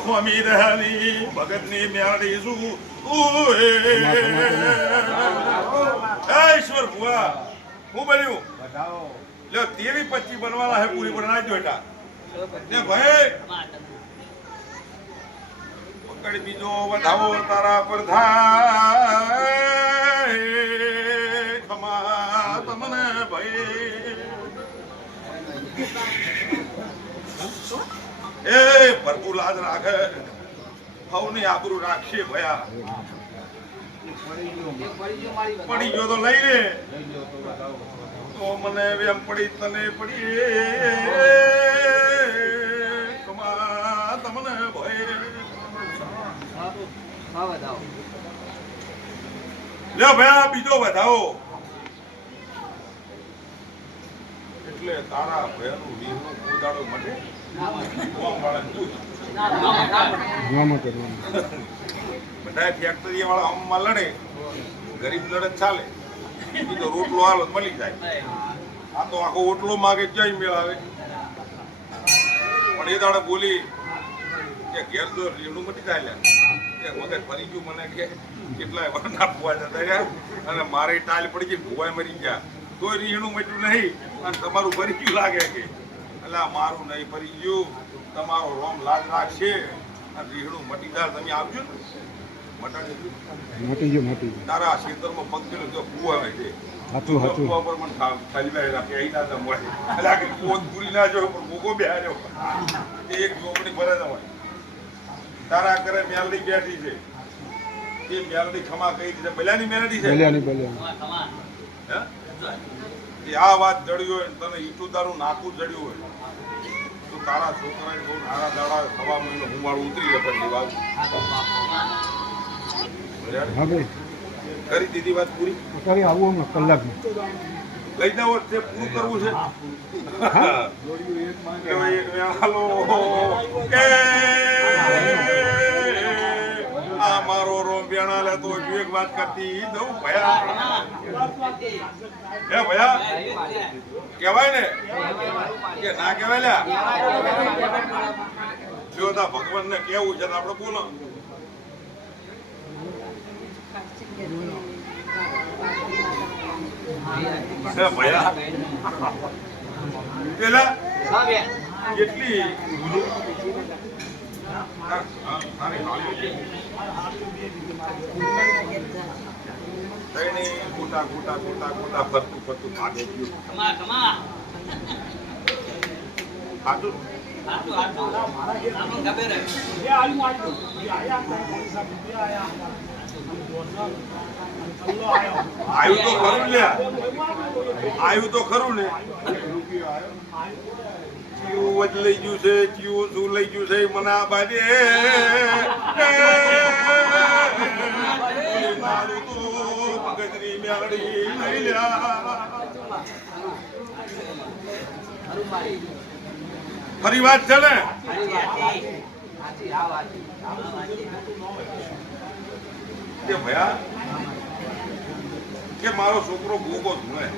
ખોમી રહેલી ભગતની મેળડી શું ઈશ્વર ભુવા હું બન્યું લે તેવી 25 બનવાના હે પૂરી પર ના જોઈતા ને ભાઈ પકડ બીજો વધાવો તારા પર થાય ખમા તમને ભાઈ એ ભરપૂર લાજ રાખે હવની આબરૂ રાખશે ભયા પડી ગયો તો લઈ લે તો મને એમ પડી તને પડી કમા તમને ભય લે ભયા બીજો વધાવો એટલે તારા ભયનું લીલું ઉદાડો મટે બધા ફેક્ટરી વાળા આમમાં લડે ગરીબ લડત ચાલે તો રોટલો હાલો મળી જાય આ તો આખો ઓટલો માગે ક્યાંય મેળાવે પણ એ દાડે બોલી કે ઘેર તો રીણું મટી જાય કે મગજ ફરી ગયું મને કે કેટલાય વાર નાખવા જતા રહ્યા અને મારે ટાલ પડી ગઈ ભુવાય મરી ગયા તોય રીણું મટ્યું નહીં અને તમારું ફરી ગયું લાગે કે એટલે મારું નહીં ફરી ગયું તમારો રોમ લાજ રાખશે અને રીહણું મટી જાય તમે આવજો ને મટી ગયું તારા ક્ષેત્રમાં પગ ગયેલો જો કૂવો આવે છે કૂવા પર પણ ખાલી રાખે અહીં ના મળે એટલે આ કૂવો પૂરી ના જો પણ ભૂકો બેહાર્યો એક ચોપડી ભરે ન હોય તારા કરે મેલડી બેઠી છે એ મેલડી ખમા કઈ છે બલ્યાની મેલડી છે એ આ વાત જડ્યું હોય તને ઈટું તારું નાકું જડ્યું હોય તો તારા છોકરાને બહુ નાના દાડા થવા મહિનો હું મારું ઉતરી જાય પછી વાત કરી દીધી વાત પૂરી કરી આવું કલાકમાં લઈ જાવ તે પૂરું કરવું છે આ મારો રોમ બેણા લે તો એક વાત કરતી દઉં ભયા હે ભયા કહેવાય ને કે ના કહેવાય લ્યા જો તા ભગવાન ને કેવું છે આપણે બોલો હે ભયા પેલા કેટલી ગોટા ગોટા ગોટા ગોટા ફરતું ફરતું ભાગે ગયું આવ્યું તો ખરું ને ચિયું લઈ ગયું છે ચિયું શું લઈ ગયું છે મને આ બાજે મારું તો મગજની મેળડી લઈ લ્યા ફરી વાત છે ને કે ભયા કે મારો છોકરો ભોગો ધૂણે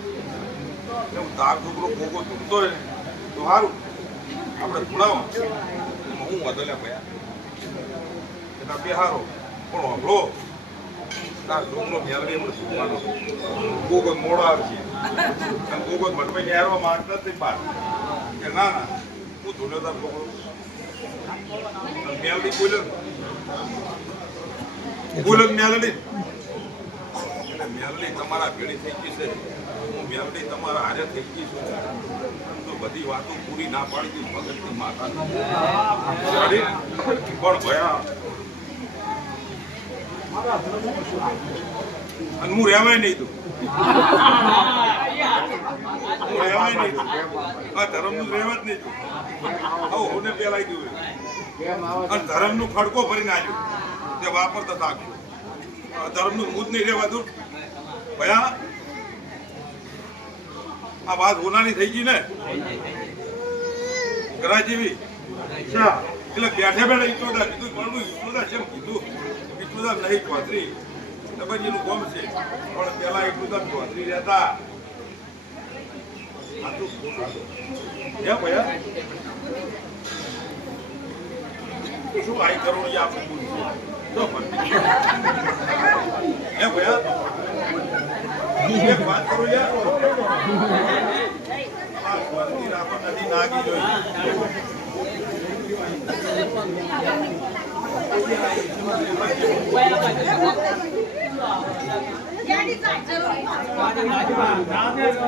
તાર છોકરો ભોગો ધૂણતો હોય તો સારું આપણે ધૂણાવો હું બદલ્યા ભયા એના બેહારો પણ હમળો તાર છોકરો મેળવી આપણે ધૂણવાનો ભોગો મોડો આવશે અને ભોગો મટભાઈ હેરવા માંગતા નથી પાર કે ના ના હું ધૂણ્યો તાર છોકરો મેળવી બોલ્યો મેળવી મેલડી તમારા ભેળી થઈ ગઈ છે હું મેલડી તમારા હારે થઈ ગઈ છું તો બધી વાતો પૂરી ના પાડી ભગતની માતા પણ ભયા અને હું રહેવાય નહીં તું રહેવાય નહીં આ ધર્મનું રહેવા જ નહીં તું હવે પેલાઈ ગયું અને ધર્મનું ખડકો ભરીને આવ્યું તે વાપરતા થાક્યું ધર્મનું મૂજ નહીં રહેવાતું ભયા આ વાત હોનાની થઈ ગઈ ને ઘરા જેવી એટલે બેઠે બેઠે ઈટોદા કીધું પણ ઈટોદા છે કીધું ઈટોદા નહીં ચોધરી ડબજીનું ગોમ છે પણ પેલા ઈટોદા ચોધરી રહેતા ભયા શું આઈ કરોડિયા આપણું પૂરું છે જો પણ એ ભયા એક વાત કરું યાર આ સ્વર્ગની રાખો નદી નાગી જોઈ Yeah,